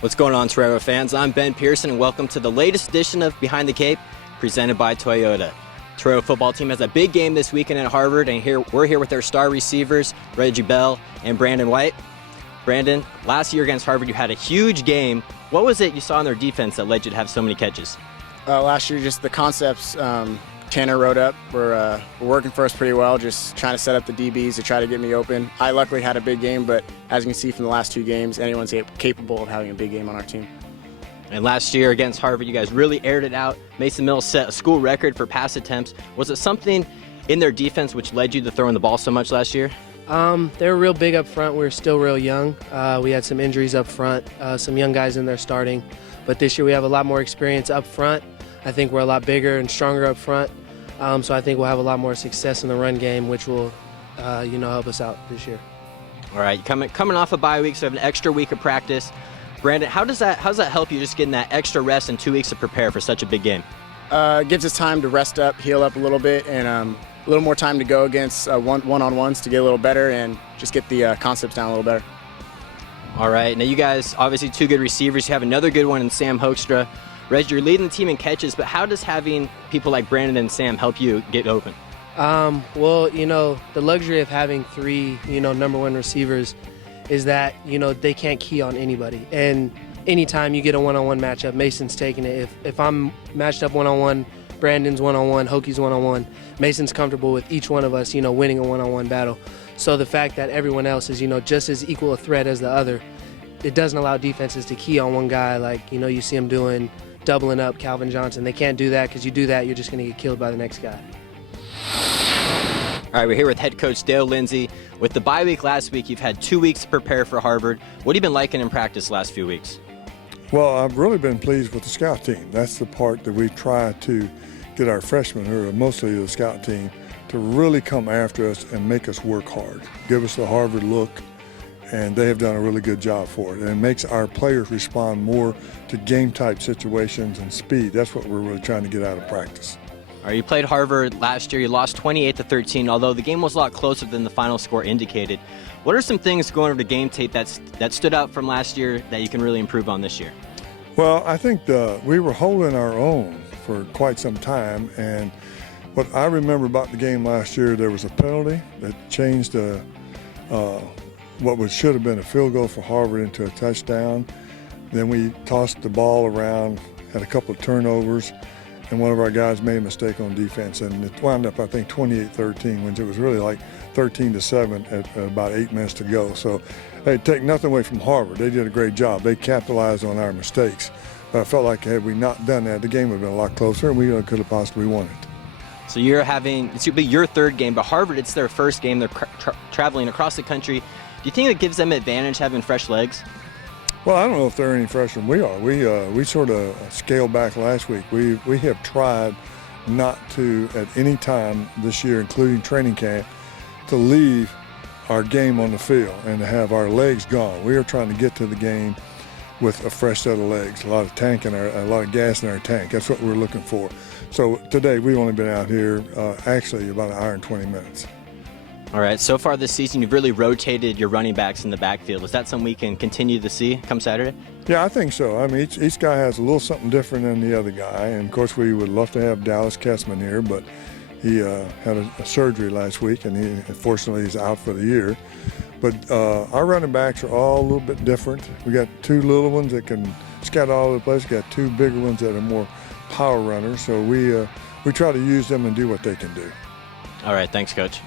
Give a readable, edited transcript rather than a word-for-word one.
What's going on, Torero fans? I'm Ben Pearson, and welcome to the latest edition of Behind the Cape, presented by Toyota. Torero football team has a big game this weekend at Harvard, and we're here with their star receivers, Reggie and Brandon White. Brandon, last year against Harvard, you had a huge game. What was it you saw in their defense that led you to have so many catches? Last year, just the concepts Tanner wrote up were working for us pretty well, just trying to set up the DBs to try to get me open. I luckily had a big game, but as you can see from the last two games, anyone's capable of having a big game on our team. And last year against Harvard, you guys really aired it out. Mason Mills set a school record for pass attempts. Was it something in their defense which led you to throwing the ball so much last year? They were real big up front. We were still real young. We had some injuries up front, some young guys in there starting. But this year we have a lot more experience up front. I think we're a lot bigger and stronger up front. So I think we'll have a lot more success in the run game, which will, help us out this year. All right, coming off a bye week, so you have an extra week of practice. Brandon, how does that help you just getting that extra rest and 2 weeks to prepare for such a big game? It gives us time to rest up, heal up a little bit, and a little more time to go against one-on-ones to get a little better and just get the concepts down a little better. All right, now you guys, obviously two good receivers. You have another good one in Sam Hoekstra. Reggie, you're leading the team in catches, but how does having people like Brandon and Sam help you get open? Well, the luxury of having three, number one receivers is that, they can't key on anybody. And anytime you get a one-on-one matchup, Mason's taking it. If I'm matched up one-on-one, Brandon's one-on-one, Hoki's one-on-one, Mason's comfortable with each one of us, winning a one-on-one battle. So the fact that everyone else is, just as equal a threat as the other, it doesn't allow defenses to key on one guy like, you see them doing doubling up Calvin Johnson. They can't do that because you do that, you're just going to get killed by the next guy. All right, we're here with head coach Dale Lindsay. With the bye week last week, you've had 2 weeks to prepare for Harvard. What have you been liking in practice the last few weeks? Well, I've really been pleased with the scout team. That's the part that we try to get our freshmen, who are mostly the scout team, to really come after us and make us work hard, give us the Harvard look, and they have done a really good job for it. And it makes our players respond more to game-type situations and speed. That's what we're really trying to get out of practice. All right, you played Harvard last year. You lost 28-13, although the game was a lot closer than the final score indicated. What are some things going over the game tape that stood out from last year that you can really improve on this year? Well, I think we were holding our own for quite some time, and what I remember about the game last year, there was a penalty that changed what should have been a field goal for Harvard into a touchdown. Then we tossed the ball around, had a couple of turnovers, and one of our guys made a mistake on defense, and it wound up, I think, 28-13, when it was really like 13-7 at about 8 minutes to go. So, hey, take nothing away from Harvard. They did a great job. They capitalized on our mistakes. But I felt like had we not done that, the game would have been a lot closer, and we could have possibly won it. So it's going to be your third game, but Harvard, it's their first game. They're traveling across the country. Do you think it gives them an advantage having fresh legs? Well, I don't know if they're any fresher than we are. We sort of scaled back last week. We have tried not to, at any time this year, including training camp, to leave our game on the field and to have our legs gone. We are trying to get to the game with a fresh set of legs, a lot of gas in our tank. That's what we're looking for. So today we've only been out here actually about an hour and 20 minutes. All right, so far this season, you've really rotated your running backs in the backfield. Is that something we can continue to see come Saturday? Yeah, I think so. I mean, each guy has a little something different than the other guy. And, of course, we would love to have Dallas Kessman here, but he had a surgery last week, and he unfortunately is out for the year. But our running backs are all a little bit different. We got two little ones that can scatter all over the place. We got two bigger ones that are more power runners. So we try to use them and do what they can do. All right, thanks, Coach.